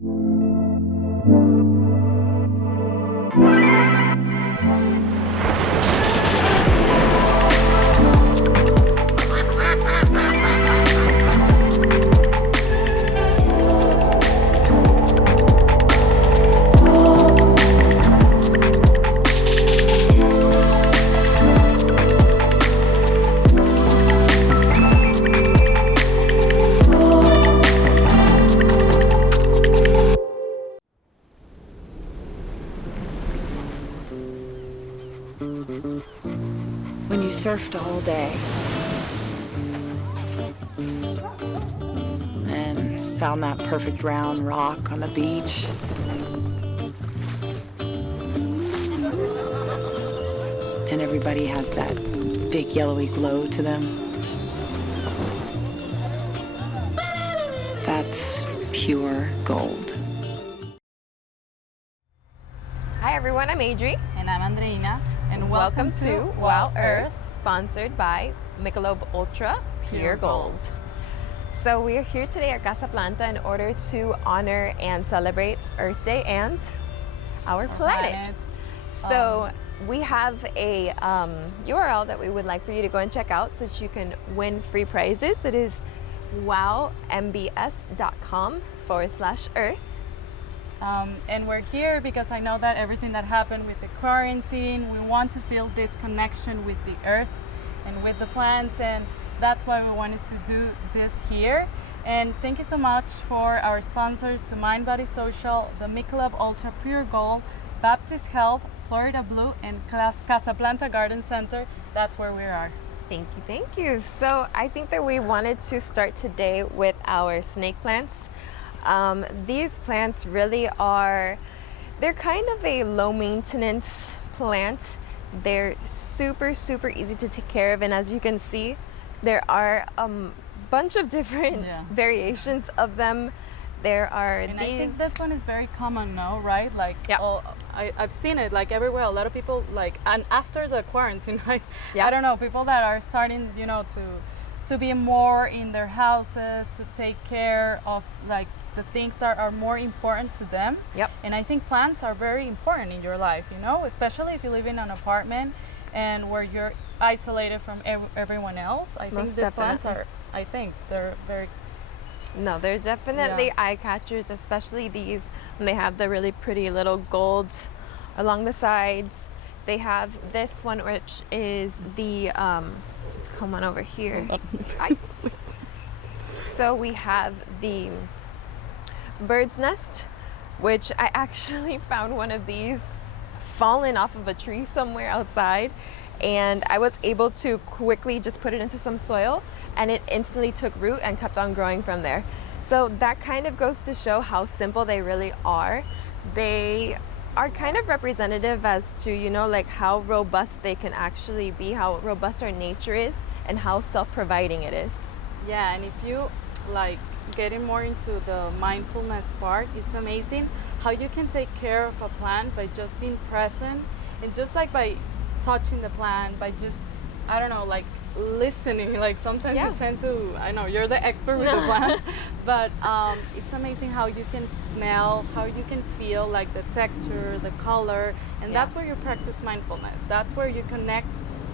When you surfed all day and found that perfect round rock on the beach, and everybody has that big yellowy glow to them, that's pure gold. Hi everyone, I'm Adri. And I'm Andreina. And welcome to Wow Earth, sponsored by Michelob Ultra Pure Gold. So we are here today at Casaplanta in order to honor and celebrate Earth Day and our planet. So we have a URL that we would like for you to go and check out so that you can win free prizes. It is wowmbs.com/earth. And we're here because I know that everything that happened with the quarantine, we want to feel this connection with the earth and with the plants, and that's why we wanted to do this here. And thank you so much for our sponsors, to Mind Body Social, the Michelob Ultra Pure Gold, Baptist Health, Florida Blue, and Casaplanta Garden Center. That's where we are. Thank you, thank you. So I think that we wanted to start today with our snake plants. These plants really are, they're kind of a low maintenance plant. They're super, super easy to take care of. And as you can see, there are a bunch of different variations of them. There are and these. I think this one is very common now, right? Like, yep. I've seen it like everywhere. A lot of people like, and after the quarantine, right? Yep. I don't know, people that are starting, you know, to be more in their houses, to take care of like the things that are more important to them. Yep. And I think plants are very important in your life, you know, especially if you live in an apartment and where you're isolated from everyone else. I think these plants are, I think they're very... No, they're definitely eye catchers, especially these when they have the really pretty little golds along the sides. They have this one, which is the, let's come on over here. So we have the bird's nest, which I actually found one of these fallen off of a tree somewhere outside, and I was able to quickly just put it into some soil and it instantly took root and kept on growing from there. So that kind of goes to show how simple they really are. They are kind of representative as to, you know, like how robust they can actually be, how robust our nature is, and how self-providing it is. Yeah, and if you like getting more into the mindfulness part, it's amazing how you can take care of a plant by just being present, and just like by touching the plant, by just, I don't know, like listening. Like sometimes you tend to, I know you're the expert with the plant, but it's amazing how you can smell, how you can feel like the texture, the color, and that's where you practice mindfulness. That's where you connect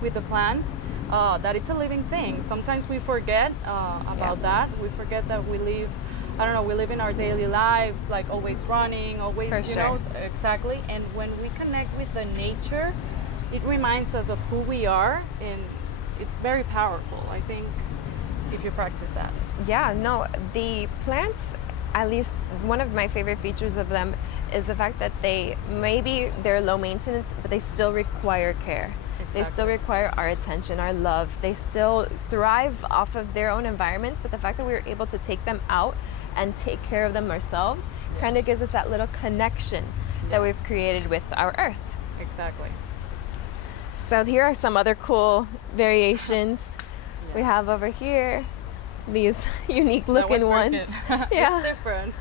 with the plant, that it's a living thing. Sometimes we forget about that. We forget that we live, I don't know, we live in our daily lives, like always running, always, you know, exactly. And when we connect with the nature, it reminds us of who we are, and it's very powerful, I think, if you practice that. Yeah, no, the plants, at least one of my favorite features of them is the fact that they're low maintenance, but they still require care. Exactly. They still require our attention, our love. They still thrive off of their own environments, but the fact that we were able to take them out and take care of them ourselves kind of gives us that little connection that we've created with our earth. Exactly. So here are some other cool variations we have over here. These unique looking ones. It's different.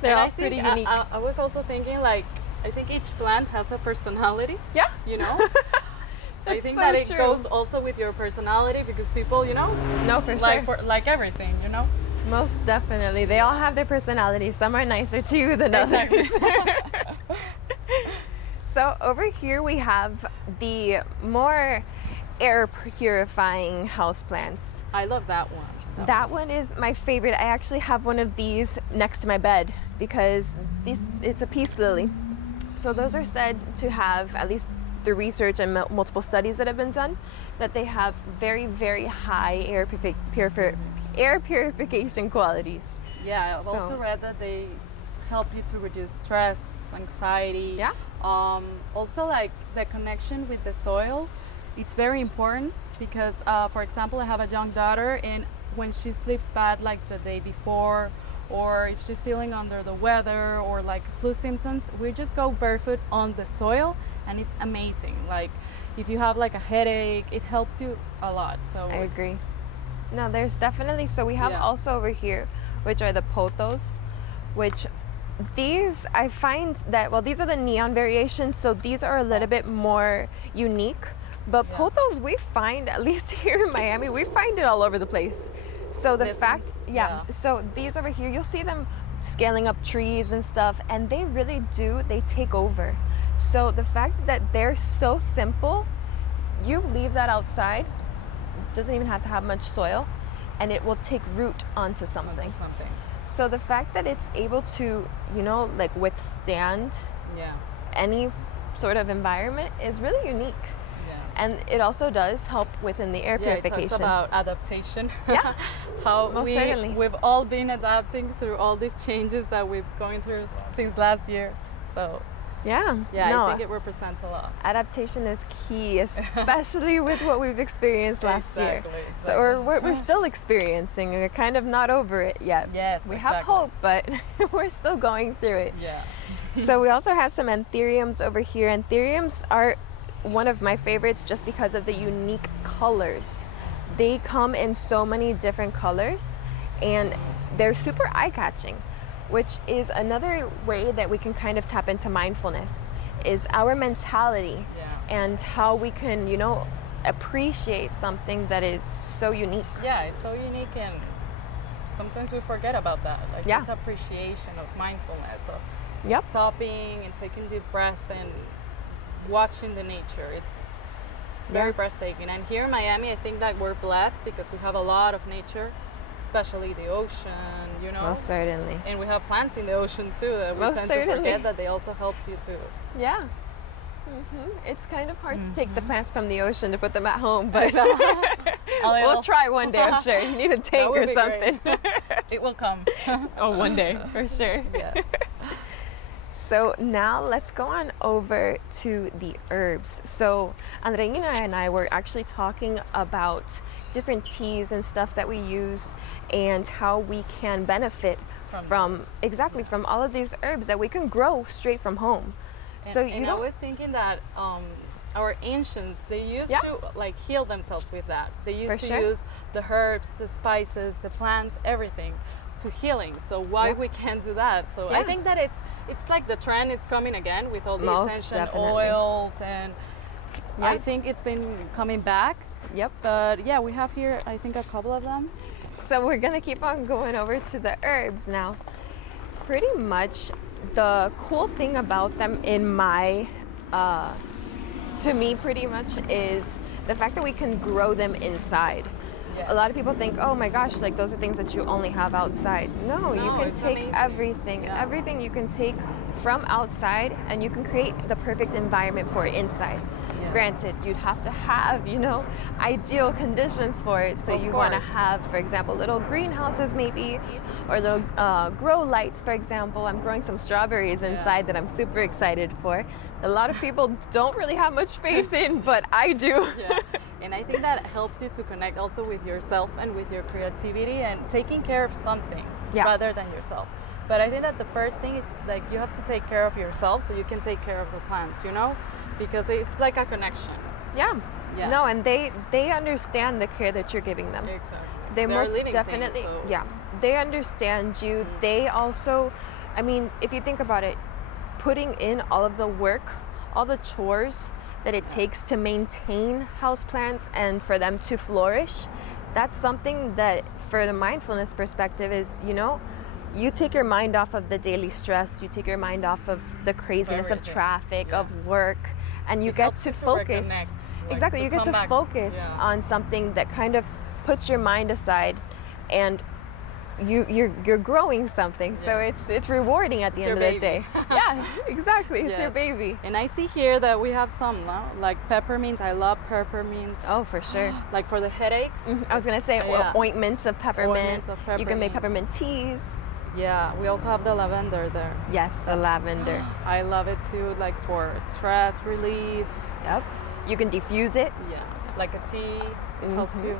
They're all pretty unique. I was also thinking, like, I think each plant has a personality. Yeah. You know? I think that it goes also with your personality, because people, you know, no, for sure, like everything, you know. Most definitely. They all have their personalities. Some are nicer to you than others. So over here we have the more air purifying houseplants. I love that one. That one is my favorite. I actually have one of these next to my bed because it's a peace lily. So those are said to have, at least through research and multiple studies that have been done, that they have very, very high air purification qualities. Yeah, I've also read that they help you to reduce stress, anxiety. Yeah. Also, like the connection with the soil, it's very important because, for example, I have a young daughter, and when she sleeps bad, like the day before, or if she's feeling under the weather or like flu symptoms, we just go barefoot on the soil, and it's amazing. Like if you have like a headache, it helps you a lot. So I agree. No, there's definitely, so we have also over here, which are the pothos, which these I find that, well, these are the neon variations, so these are a little bit more unique. But pothos, we find, at least here in Miami, we find it all over the place. So the fact, so these over here, you'll see them scaling up trees and stuff, and they really do, they take over. So the fact that they're so simple, you leave that outside, doesn't even have to have much soil, and it will take root onto something. So the fact that it's able to, you know, like withstand any sort of environment is really unique. And it also does help within the air purification. It talks about adaptation. Yeah, how certainly. We've all been adapting through all these changes that we've going through since last year. So I think it represents a lot. Adaptation is key, especially with what we've experienced last year. So we're still experiencing. We're kind of not over it yet. Yes, we have hope, but we're still going through it. Yeah. So we also have some anthuriums over here. Anthuriums are one of my favorites just because of the unique colors. They come in so many different colors, and they're super eye-catching, which is another way that we can kind of tap into mindfulness, is our mentality and how we can, you know, appreciate something that is so unique. Yeah, it's so unique, and sometimes we forget about that. Like this appreciation of mindfulness, of stopping and taking deep breath and watching the nature. It's very breathtaking. And here in Miami, I think that we're blessed because we have a lot of nature, especially the ocean, you know. Most certainly. And we have plants in the ocean too that we tend to forget that they also helps you too. Yeah. It's kind of hard to take the plants from the ocean to put them at home, but we'll try one day, I'm sure. You need a tank or something. It will come. One day, for sure. Yes. So now let's go on over to the herbs. So Andreina and I were actually talking about different teas and stuff that we use and how we can benefit from all of these herbs that we can grow straight from home. And I was thinking that our ancients, they used to like heal themselves with that. They used to use the herbs, the spices, the plants, everything to healing. So why we can't do that? So I think that it's like the trend, it's coming again with all the essential oils, and I think it's been coming back. But yeah, we have here I think a couple of them. So we're gonna keep on going over to the herbs now. Pretty much the cool thing about them in my to me pretty much is the fact that we can grow them inside. A lot of people think, oh my gosh, like those are things that you only have outside. No, you can take everything you can take from outside, and you can create the perfect environment for it inside. Granted, you'd have to have, you know, ideal conditions for it. So you want to have, for example, little greenhouses maybe, or little grow lights, for example. I'm growing some strawberries inside that I'm super excited for. A lot of people don't really have much faith in, but I do. And I think that helps you to connect also with yourself and with your creativity and taking care of something rather than yourself. But I think that the first thing is like you have to take care of yourself so you can take care of the plants, you know, because it's like a connection. No, and they understand the care that you're giving them. Exactly. They most definitely they understand you. They also, I mean, if you think about it, putting in all of the work, all the chores that it takes to maintain houseplants and for them to flourish, that's something that for the mindfulness perspective is, you take your mind off of the daily stress, you take your mind off of the craziness of traffic, of work, and you get to focus. Exactly, you get to focus on something that kind of puts your mind aside, and you're growing something. So it's rewarding at the end of the day. Yeah, exactly. It's your baby. And I see here that we have some like peppermint. I love peppermint. Oh, for sure. Like for the headaches. I was gonna say ointments of peppermint. Ointments of peppermint. You can make peppermint teas. Yeah, we also have the lavender there. Yes, the lavender. I love it too, like for stress relief. Yep. You can diffuse it. Yeah, like a tea. Helps you.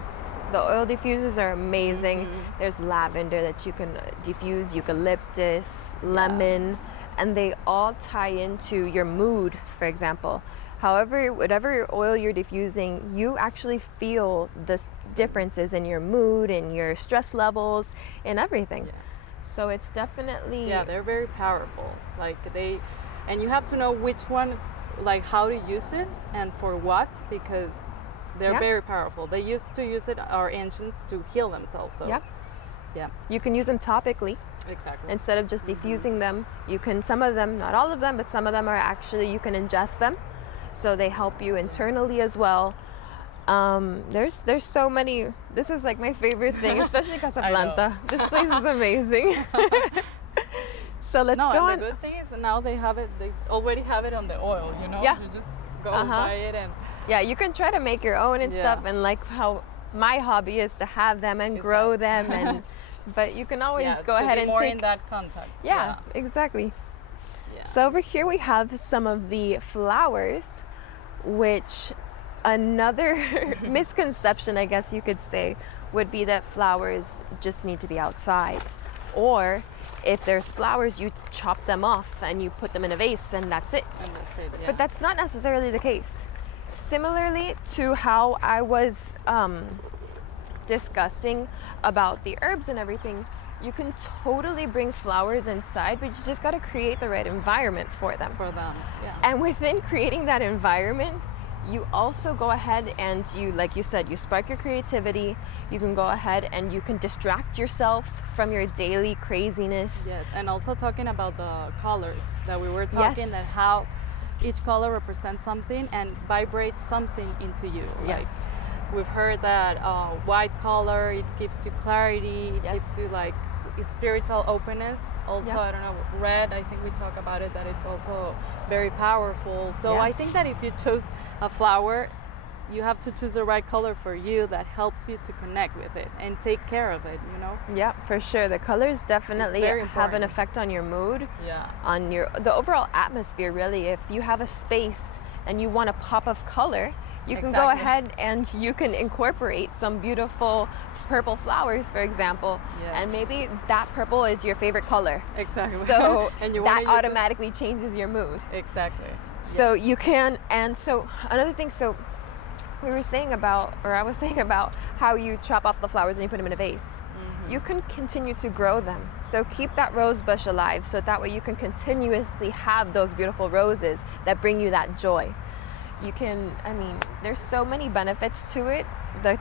The oil diffusers are amazing. There's lavender that you can diffuse, eucalyptus, lemon, and they all tie into your mood, for example. However, whatever oil you're diffusing, you actually feel the differences in your mood and your stress levels and everything. Yeah. So it's definitely... Yeah, they're very powerful. And you have to know which one, like how to use it and for what, because they're very powerful. They used to use it, our ancients, to heal themselves. So yeah. You can use them topically. Exactly. Instead of just diffusing them, you can, some of them, not all of them, but some of them are actually, you can ingest them. So they help you internally as well. There's so many. This is like my favorite thing, especially Casaplanta. This place is amazing. So let's go on. The good thing is now they already have it on the oil, Yeah. You just go buy it and... Yeah, you can try to make your own and stuff, and like how my hobby is to have them and grow them, and but you can always go ahead and more take in that contact. Yeah, exactly. Yeah. So over here we have some of the flowers, which another misconception, I guess you could say, would be that flowers just need to be outside, or if there's flowers, you chop them off and you put them in a vase and that's it. But that's not necessarily the case. Similarly to how I was discussing about the herbs and everything, you can totally bring flowers inside, but you just got to create the right environment for them. And within creating that environment, you also go ahead and you, like you said, you spark your creativity. You can go ahead and you can distract yourself from your daily craziness. Yes, and also talking about the colors that we were talking, that how each color represents something and vibrates something into you. Yes. Like we've heard that white color, it gives you clarity, it gives you like spiritual openness. Also, I don't know, red, I think we talk about it, that it's also very powerful. So I think that if you choose a flower, you have to choose the right color for you that helps you to connect with it and take care of it, Yeah, for sure. The colors definitely have an effect on your mood, on the overall atmosphere, really. If you have a space and you want a pop of color, you can go ahead and you can incorporate some beautiful purple flowers, for example, and maybe that purple is your favorite color. Exactly. So and that automatically changes your mood. Exactly. So you can, and so another thing, so we were saying about, or I was saying about how you chop off the flowers and you put them in a vase. You can continue to grow them. So keep that rose bush alive, so that way you can continuously have those beautiful roses that bring you that joy. You can, there's so many benefits to it. The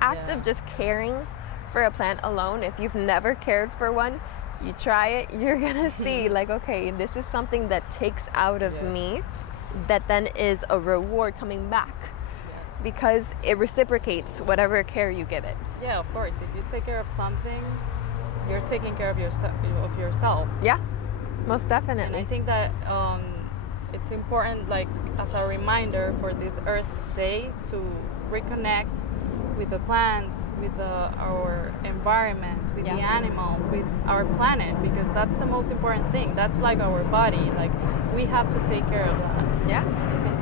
act of just caring for a plant alone, if you've never cared for one, you try it, you're gonna see like, okay, this is something that takes out of me, that then is a reward coming back. Because it reciprocates whatever care you give it. Yeah, of course. If you take care of something, you're taking care of yourself. Yeah, most definitely. And I think that it's important, like as a reminder for this Earth Day, to reconnect with the plants, with our environment, with the animals, with our planet, because that's the most important thing. That's like our body. Like we have to take care of that. Yeah. I think.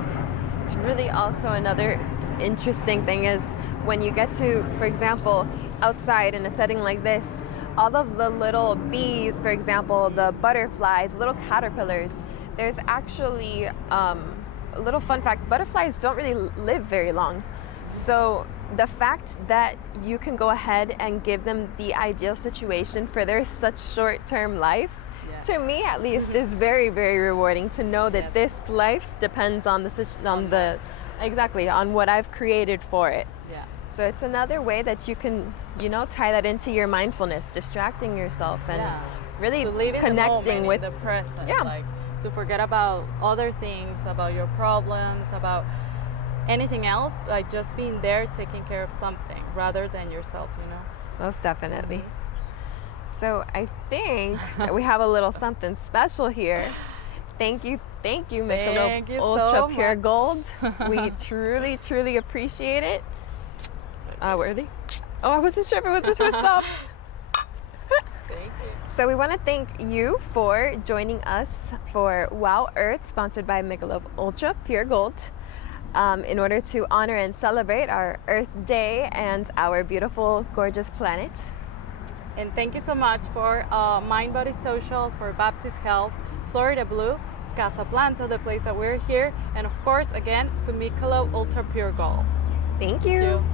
It's really also another interesting thing is when you get to, for example, outside in a setting like this, all of the little bees, for example, the butterflies, little caterpillars, there's actually a little fun fact, butterflies don't really live very long. So the fact that you can go ahead and give them the ideal situation for their such short-term life, to me at least, is very, very rewarding to know that this life depends on on what I've created for it. Yeah. So it's another way that you can, you know, tie that into your mindfulness, distracting yourself and really to live in connecting the moment, with in the present. Yeah. Like to forget about other things, about your problems, about anything else, like just being there, taking care of something rather than yourself, you know. Most definitely. So I think that we have a little something special here. Thank you, Michelob Thank you Ultra so Pure much. Gold. We truly, truly appreciate it. Worthy? Oh, I wasn't sure if it was supposed to stop. Thank you. So we want to thank you for joining us for Wow Earth, sponsored by Michelob Ultra Pure Gold, in order to honor and celebrate our Earth Day and our beautiful, gorgeous planet. And thank you so much for Mind Body Social, for Baptist Health, Florida Blue, Casaplanta, the place that we're here, and of course, again, to Michelob Ultra Pure Gold. Thank Thank you. you.